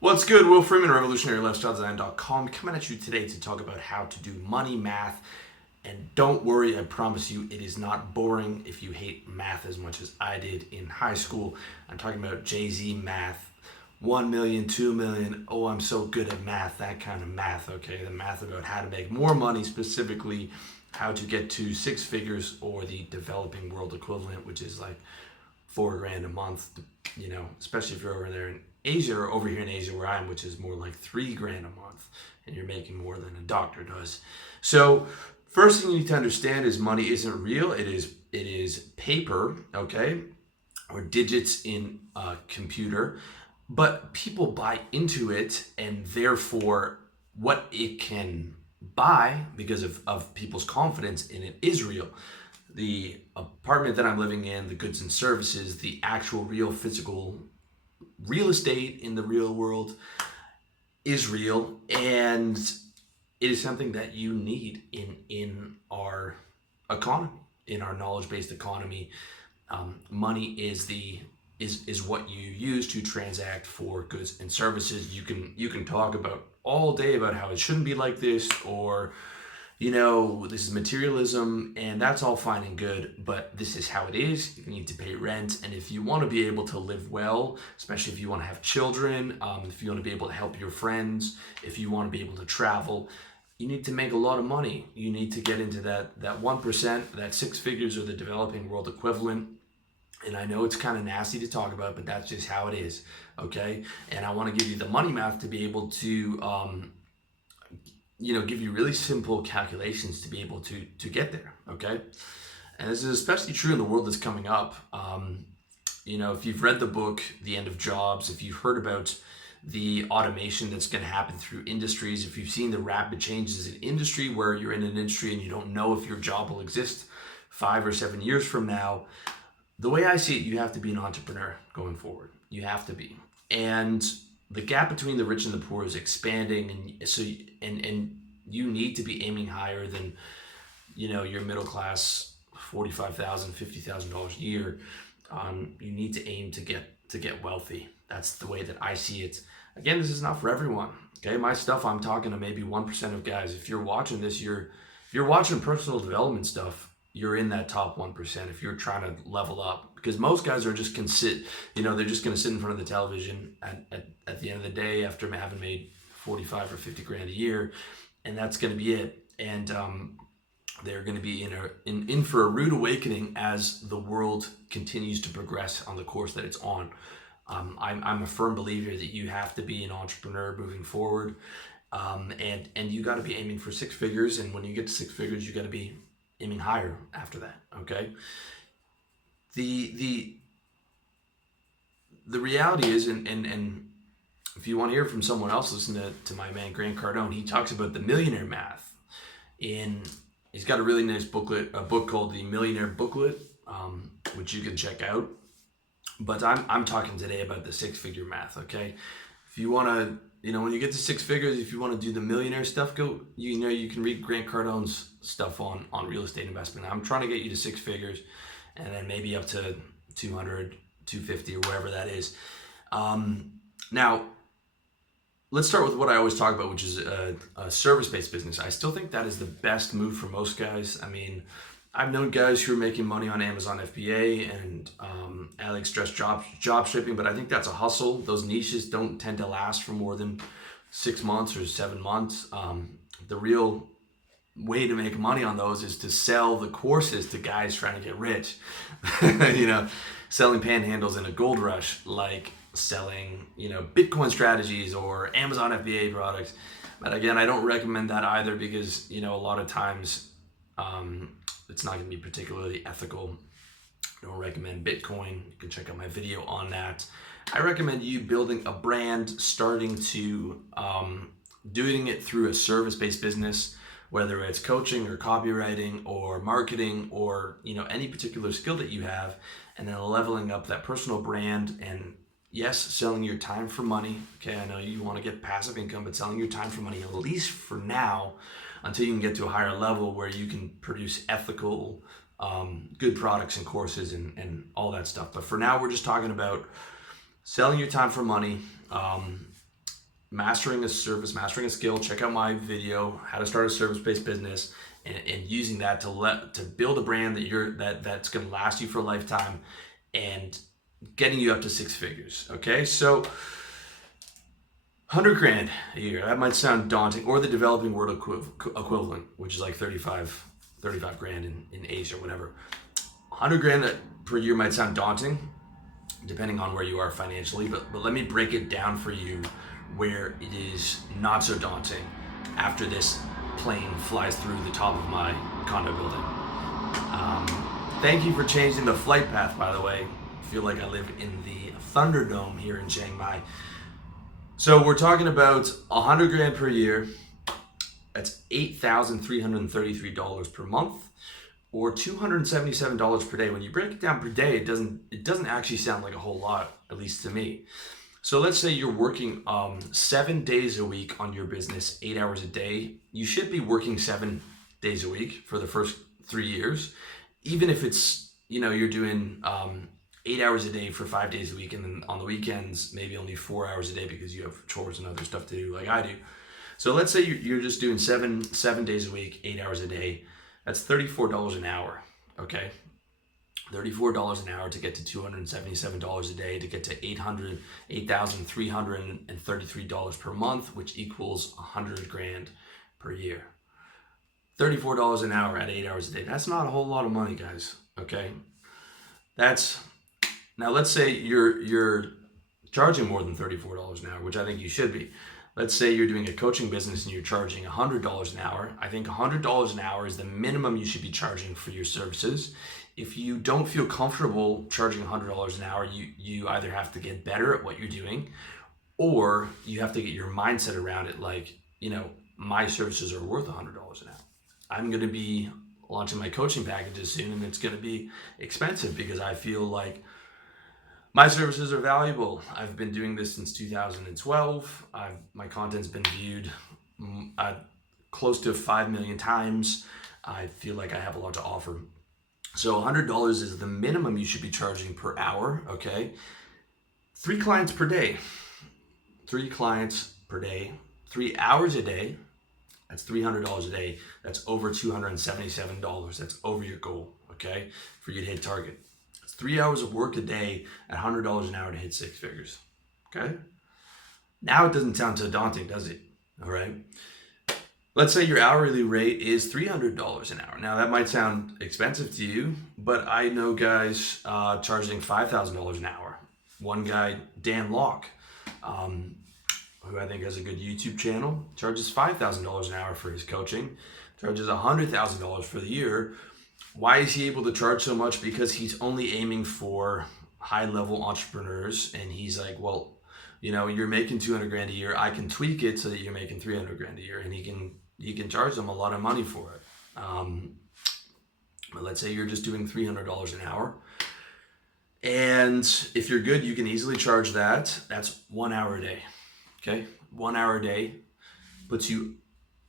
What's good? Will Freeman, RevolutionaryLifestyleDesign.com, coming at you today to talk about how to do money math. And don't worry, I promise you, it is not boring if you hate math as much as I did in high school. I'm talking about Jay-Z math, 1 million, 2 million, oh, I'm so good at math, that kind of math, okay? The math about how to make more money, specifically how to get to six figures or the developing world equivalent, which is like $4,000 a month, especially if you're over there in Asia or over here in Asia where I am, which is more like $3,000 a month, and you're making more than a doctor does. So first thing you need to understand is money isn't real. It is paper, okay, or digits in a computer, but people buy into it, and therefore what it can buy because of people's confidence in it is real. The apartment that I'm living in, the goods and services, the actual real physical real estate in the real world is real, and it is something that you need in our economy, in our knowledge-based economy. Money is what you use to transact for goods and services. You can talk about all day about how it shouldn't be like this, or this is materialism, and that's all fine and good, but this is how it is. You need to pay rent, and if you want to be able to live well, especially if you want to have children, if you want to be able to help your friends, if you want to be able to travel, you need to make a lot of money. You need to get into that 1%, that six figures, or the developing world equivalent. And I know it's kind of nasty to talk about, but that's just how it is, okay? And I want to give you the money math to be able to give you really simple calculations to be able to get there, okay? And this is especially true in the world that's coming up. If you've read the book, The End of Jobs, if you've heard about the automation that's going to happen through industries, if you've seen the rapid changes in industry where you're in an industry and you don't know if your job will exist 5 or 7 years from now, the way I see it, you have to be an entrepreneur going forward. You have to be. And the gap between the rich and the poor is expanding, and you need to be aiming higher than your middle class $45,000, $50,000 a year. You need to aim to get wealthy. That's the way that I see it. Again, this is not for everyone. Okay, my stuff, I'm talking to maybe 1% of guys. If you're watching this, if you're watching personal development stuff, you're in that top 1% if you're trying to level up, because most guys are just they're just going to sit in front of the television at the end of the day after having made 45 or 50 grand a year, and that's going to be it. And they're going to be in for a rude awakening as the world continues to progress on the course that it's on. I'm a firm believer that you have to be an entrepreneur moving forward, and you got to be aiming for six figures, and when you get to six figures, you got to be aiming higher after that, okay? The reality is, and if you want to hear from someone else, listen to my man Grant Cardone. He talks about the Millionaire Math. He's got a really nice booklet, a book called the Millionaire Booklet, which you can check out. But I'm talking today about the six-figure math, okay? If you want to, when you get to six figures, if you want to do the millionaire stuff, you can read Grant Cardone's stuff on real estate investment. I'm trying to get you to six figures, and then maybe up to 200, 250, or whatever that is. Now, let's start with what I always talk about, which is a service-based business. I still think that is the best move for most guys. I mean, I've known guys who are making money on Amazon FBA and AliExpress job shipping, but I think that's a hustle. Those niches don't tend to last for more than 6 months or 7 months. The real way to make money on those is to sell the courses to guys trying to get rich. Selling panhandles in a gold rush, like selling, Bitcoin strategies or Amazon FBA products. But again, I don't recommend that either, because, a lot of times, it's not going to be particularly ethical. I don't recommend Bitcoin. You can check out my video on that. I recommend you building a brand, starting to doing it through a service-based business, whether it's coaching or copywriting or marketing or any particular skill that you have, and then leveling up that personal brand. And yes, selling your time for money. Okay, I know you want to get passive income, but selling your time for money, at least for now, until you can get to a higher level where you can produce ethical, good products and courses and all that stuff. But for now, we're just talking about selling your time for money, mastering a service, mastering a skill, check out my video, how to start a service-based business, and using that to build a brand that's going to last you for a lifetime and getting you up to six figures. Okay, so 100 grand a year, that might sound daunting, or the developing world equivalent, which is like 35 grand in Asia, whatever. 100 grand per year might sound daunting, depending on where you are financially, but let me break it down for you where it is not so daunting after this plane flies through the top of my condo building. Thank you for changing the flight path, by the way. I feel like I live in the Thunderdome here in Chiang Mai. So we're talking about 100 grand per year. That's $8,333 per month, or $277 per day. When you break it down per day, it doesn't actually sound like a whole lot, at least to me. So let's say you're working 7 days a week on your business, 8 hours a day. You should be working 7 days a week for the first 3 years, even if it's, you're doing 8 hours a day for 5 days a week, and then on the weekends maybe only 4 hours a day because you have chores and other stuff to do like I do. So let's say you're just doing seven days a week, 8 hours a day. That's $34 an hour, okay? $34 an hour to get to $277 a day, to get to $8,333 per month, which equals 100 grand per year. $34 an hour at 8 hours a day. That's not a whole lot of money, guys, okay? Now let's say you're charging more than $34 an hour, which I think you should be. Let's say you're doing a coaching business and you're charging $100 an hour. I think $100 an hour is the minimum you should be charging for your services. If you don't feel comfortable charging $100 an hour, you either have to get better at what you're doing, or you have to get your mindset around it. Like, my services are worth $100 an hour. I'm going to be launching my coaching packages soon, and it's going to be expensive because I feel like my services are valuable. I've been doing this since 2012. My content's been viewed close to 5 million times. I feel like I have a lot to offer. So $100 is the minimum you should be charging per hour, okay? 3 clients per day. 3 clients per day. 3 hours a day. That's $300 a day. That's over $277. That's over your goal, okay? For you to hit target. It's 3 hours of work a day at $100 an hour to hit 6 figures, okay? Now it doesn't sound so daunting, does it? All right. Let's say your hourly rate is $300 an hour. Now that might sound expensive to you, but I know guys charging $5,000 an hour. One guy, Dan Locke, who I think has a good YouTube channel, charges $5,000 an hour for his coaching, charges $100,000 for the year. Why is he able to charge so much? Because he's only aiming for high-level entrepreneurs, and he's like, well, you're making 200 grand a year. I can tweak it so that you're making 300 grand a year, and he can charge them a lot of money for it. But let's say you're just doing $300 an hour, and if you're good, you can easily charge that. That's 1 hour a day. Okay, 1 hour a day puts you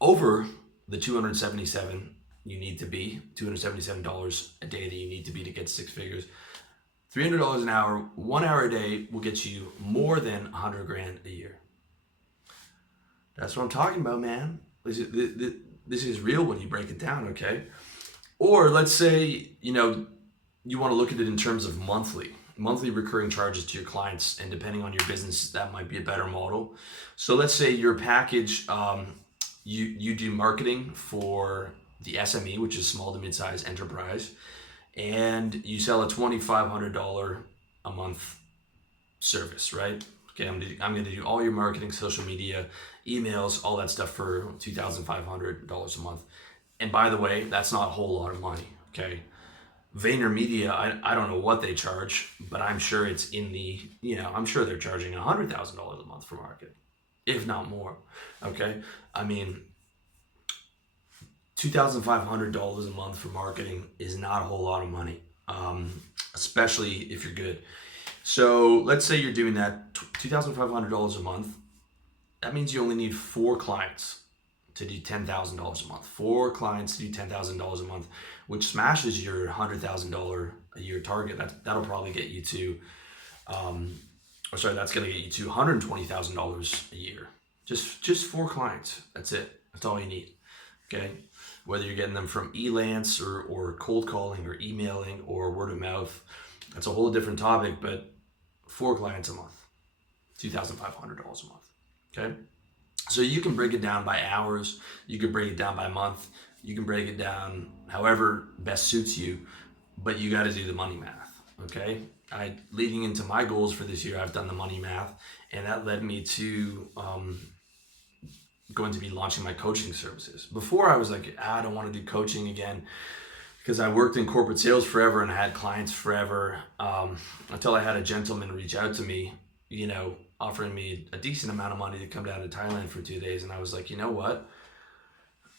over the $277 you need to be, $277 a day that you need to be to get 6 figures. $300 an hour, 1 hour a day will get you more than 100 grand a year. That's what I'm talking about, man. This is real when you break it down, okay? Or let's say, you want to look at it in terms of monthly recurring charges to your clients, and depending on your business, that might be a better model. So let's say your package, you do marketing for the SME, which is small to mid-sized enterprise, and you sell a $2,500 a month service, right? Okay, I'm going to do all your marketing, social media, emails, all that stuff for $2,500 a month. And by the way, that's not a whole lot of money, okay? VaynerMedia, I don't know what they charge, but I'm sure it's in the, I'm sure they're charging $100,000 a month for marketing, if not more, okay? I mean, $2,500 a month for marketing is not a whole lot of money, especially if you're good. So let's say you're doing that $2,500 a month. That means you only need 4 clients to do $10,000 a month. 4 clients to do $10,000 a month, which smashes your $100,000 a year target. That'll probably get you to, that's going to get you to $120,000 a year. Just 4 clients. That's it. That's all you need. Okay. Whether you're getting them from Elance or cold calling or emailing or word of mouth, that's a whole different topic, but 4 clients a month, $2,500 a month. Okay. So you can break it down by hours. You can break it down by month. You can break it down however best suits you, but you got to do the money math. Okay. Leading into my goals for this year, I've done the money math, and that led me to going to be launching my coaching services. Before I was like, I don't want to do coaching again because I worked in corporate sales forever and I had clients forever until I had a gentleman reach out to me, offering me a decent amount of money to come down to Thailand for 2 days. And I was like, you know what?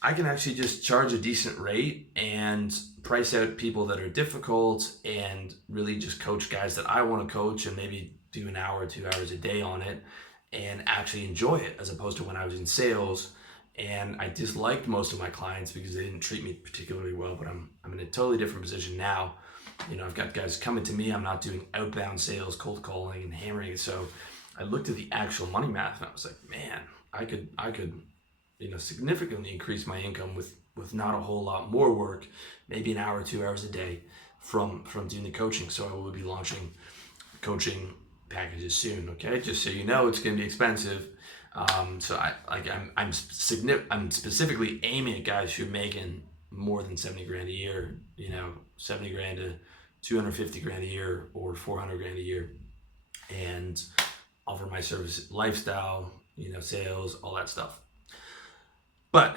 I can actually just charge a decent rate and price out people that are difficult and really just coach guys that I want to coach and maybe do an hour or 2 hours a day on it and actually enjoy it, as opposed to when I was in sales and I disliked most of my clients because they didn't treat me particularly well. But I'm in a totally different position now. I've got guys coming to me. I'm not doing outbound sales, cold calling and hammering. So I looked at the actual money math and I was like, man, I could significantly increase my income with not a whole lot more work, maybe an hour or 2 hours a day from doing the coaching. So I will be launching coaching packages soon. Okay, just so you know, it's going to be expensive. So I'm specifically aiming at guys who are making more than 70 grand a year. 70 grand to 250 grand a year or 400 grand a year, and offer my service, lifestyle, sales, all that stuff. But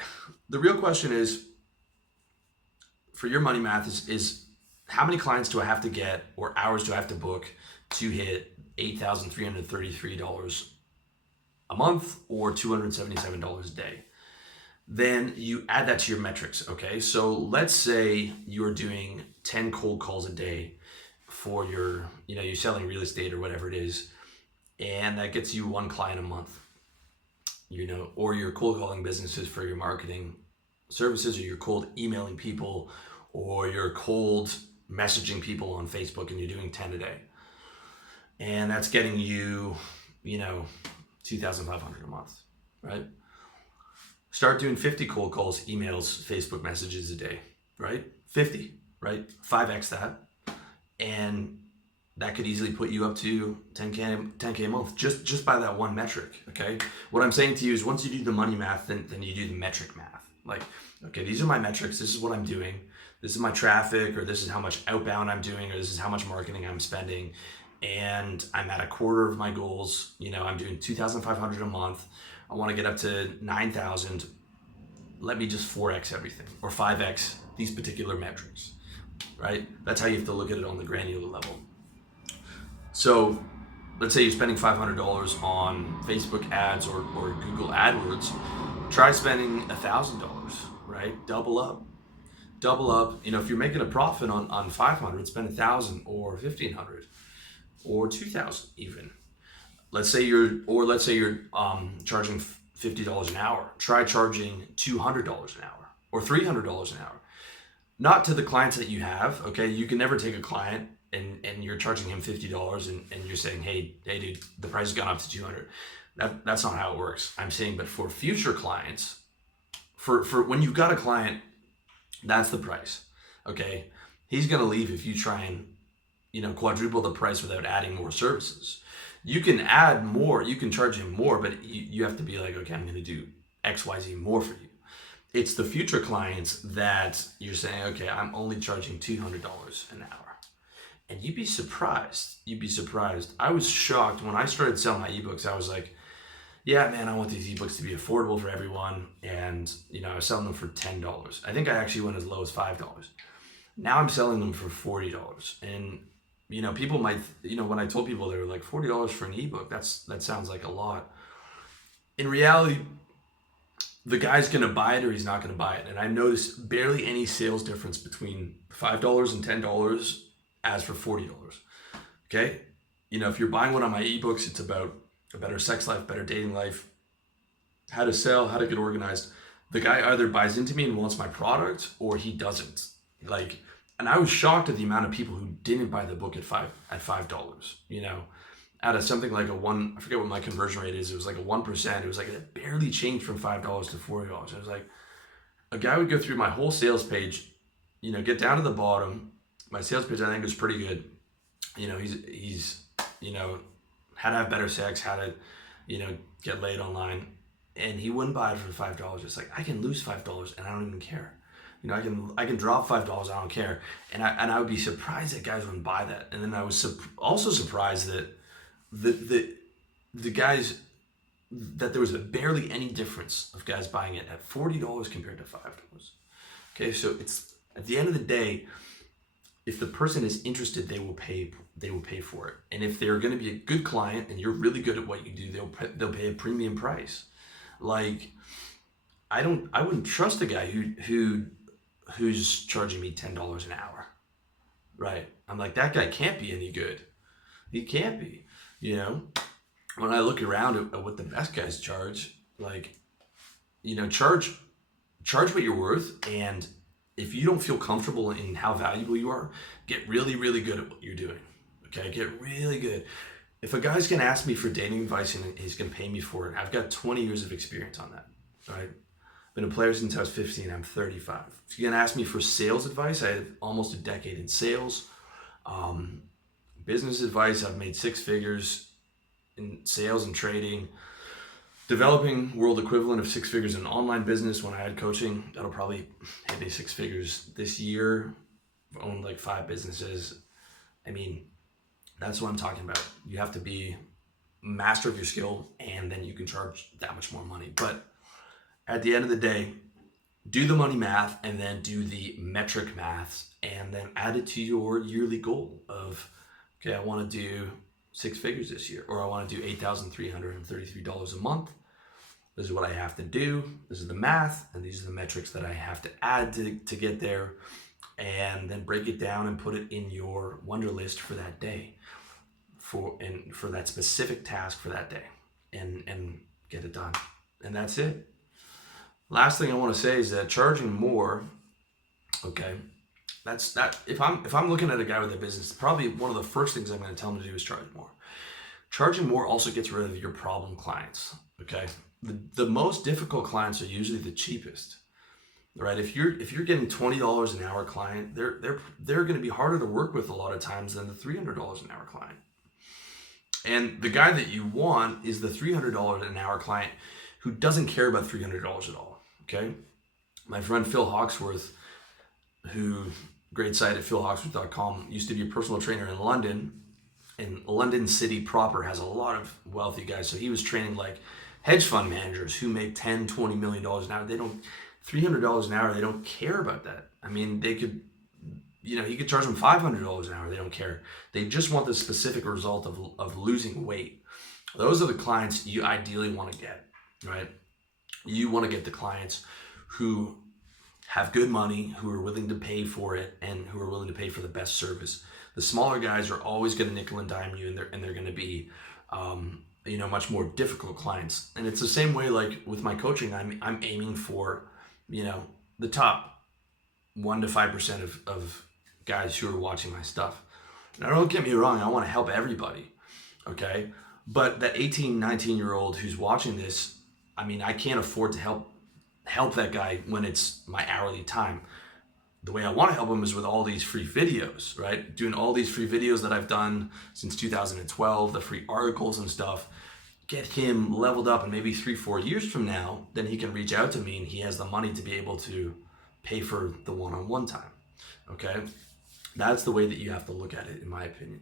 the real question is, for your money math is how many clients do I have to get or hours do I have to book to hit $8,333 a month or $277 a day? Then you add that to your metrics. Okay, so let's say you're doing 10 cold calls a day for your, you're selling real estate or whatever it is, and that gets you 1 client a month. Or you're cold calling businesses for your marketing services, or you're cold emailing people, or you're cold messaging people on Facebook, and you're doing 10 a day. And that's getting you, $2,500 a month, right? Start doing 50 cold calls, emails, Facebook messages a day, right? 50, right? 5x that. And that could easily put you up to 10K a month just by that one metric, okay? What I'm saying to you is, once you do the money math, then you do the metric math. Like, okay, these are my metrics. This is what I'm doing. This is my traffic, or this is how much outbound I'm doing, or this is how much marketing I'm spending. And I'm at a quarter of my goals. I'm doing 2,500 a month. I want to get up to 9,000. Let me just 4x everything, or 5x these particular metrics, right? That's how you have to look at it on the granular level. So let's say you're spending $500 on Facebook ads or Google AdWords. Try spending $1,000, right? Double up. If you're making a profit on 500, spend 1,000 or 1,500 or 2,000 even. Let's say you're charging $50 an hour. Try charging $200 an hour or $300 an hour. Not to the clients that you have. Okay, you can never take a client and you're charging him $50 and you're saying, hey dude, the price has gone up to $200. That's not how it works. I'm saying, but for future clients, for when you've got a client, that's the price. Okay, he's gonna leave if you try and quadruple the price without adding more services. You can add more, you can charge him more, but you have to be like, okay, I'm gonna do XYZ more for you. It's the future clients that you're saying, okay, I'm only charging $200 an hour. And you'd be surprised. I was shocked when I started selling my ebooks. I was like, yeah, man, I want these ebooks to be affordable for everyone. And, I was selling them for $10. I think I actually went as low as $5. Now I'm selling them for $40. And, people might, when I told people, they were like, $40 for an ebook, that sounds like a lot. In reality, the guy's going to buy it or he's not going to buy it. And I noticed barely any sales difference between $5 and $10 as for $40. Okay? If you're buying one of my ebooks, it's about a better sex life, better dating life, how to sell, how to get organized. The guy either buys into me and wants my product or he doesn't. And I was shocked at the amount of people who didn't buy the book at $5, out of something like I forget what my conversion rate is. It was like a 1%. It was like it barely changed from $5 to $40. It was like a guy would go through my whole sales page, get down to the bottom. My sales page, I think, was pretty good. He's how to have better sex, how to, get laid online. And he wouldn't buy it for $5. It's like, I can lose $5 and I don't even care. I can drop $5. I don't care. And I would be surprised that guys wouldn't buy that. And then I was also surprised that the guys, that there was barely any difference of guys buying it at $40 compared to $5. Okay, so it's at the end of the day, if the person is interested, they will pay for it. And if they're going to be a good client and you're really good at what you do, they'll pay a premium price. Like, I wouldn't trust a guy who's charging me $10 an hour, right? I'm like, that guy can't be any good. He can't be, When I look around at what the best guys charge, like, charge what you're worth. And if you don't feel comfortable in how valuable you are, get really, really good at what you're doing. Okay, get really good. If a guy's gonna ask me for dating advice and he's gonna pay me for it, I've got 20 years of experience on that, right? I've been a player since I was 15, I'm 35. If you're gonna ask me for sales advice, I had almost a decade in sales. Business advice, I've made 6 figures in sales and trading. Developing world equivalent of 6 figures in online business when I had coaching. That'll probably hit me 6 figures this year. I've owned like 5 businesses. I mean, that's what I'm talking about. You have to be master of your skill and then you can charge that much more money. But at the end of the day, do the money math and then do the metric maths and then add it to your yearly goal of, okay, I want to do 6 figures this year, or I want to do $8,333 a month. This is what I have to do. This is the math, and these are the metrics that I have to add to get there, and then break it down and put it in your wonder list for that day, for that specific task for that day, and get it done. And that's it. Last thing I want to say is that charging more, okay, that's that. If I'm looking at a guy with a business, probably one of the first things I'm going to tell him to do is charge more. Charging more also gets rid of your problem clients. Okay, the most difficult clients are usually the cheapest, right? If you're getting $20 an hour client, they're going to be harder to work with a lot of times than the $300 an hour client. And the guy that you want is the $300 an hour client who doesn't care about $300 at all. Okay, my friend Phil Hawksworth, who great site at philhawksworth.com, used to be a personal trainer in London, and London City proper has a lot of wealthy guys. So he was training like hedge fund managers who make $10, $20 million an hour. They don't, $300 an hour, they don't care about that. I mean, they could, he could charge them $500 an hour. They don't care. They just want the specific result of losing weight. Those are the clients you ideally want to get, right? You want to get the clients who have good money, who are willing to pay for it, and who are willing to pay for the best service. The smaller guys are always going to nickel and dime you, and they're going to be, much more difficult clients. And it's the same way, like with my coaching, I'm aiming for, the top 1 to 5% of guys who are watching my stuff. Now, don't get me wrong, I want to help everybody, okay? But that 18, 19-year-old who's watching this, I can't afford to help that guy when it's my hourly time. The way I want to help him is with all these free videos, right? Doing all these free videos that I've done since 2012, the free articles and stuff, get him leveled up, and maybe 3-4 years from now, then he can reach out to me and he has the money to be able to pay for the one-on-one time, okay? That's the way that you have to look at it, in my opinion.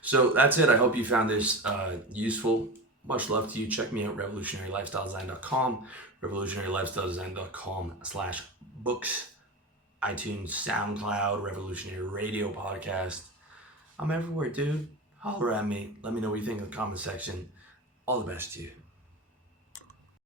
So that's it. I hope you found this useful. Much love to you. Check me out, revolutionarylifestyledesign.com, revolutionarylifestyledesign.com/books, iTunes, SoundCloud, Revolutionary Radio Podcast. I'm everywhere, dude. Holler at me. Let me know what you think in the comment section. All the best to you.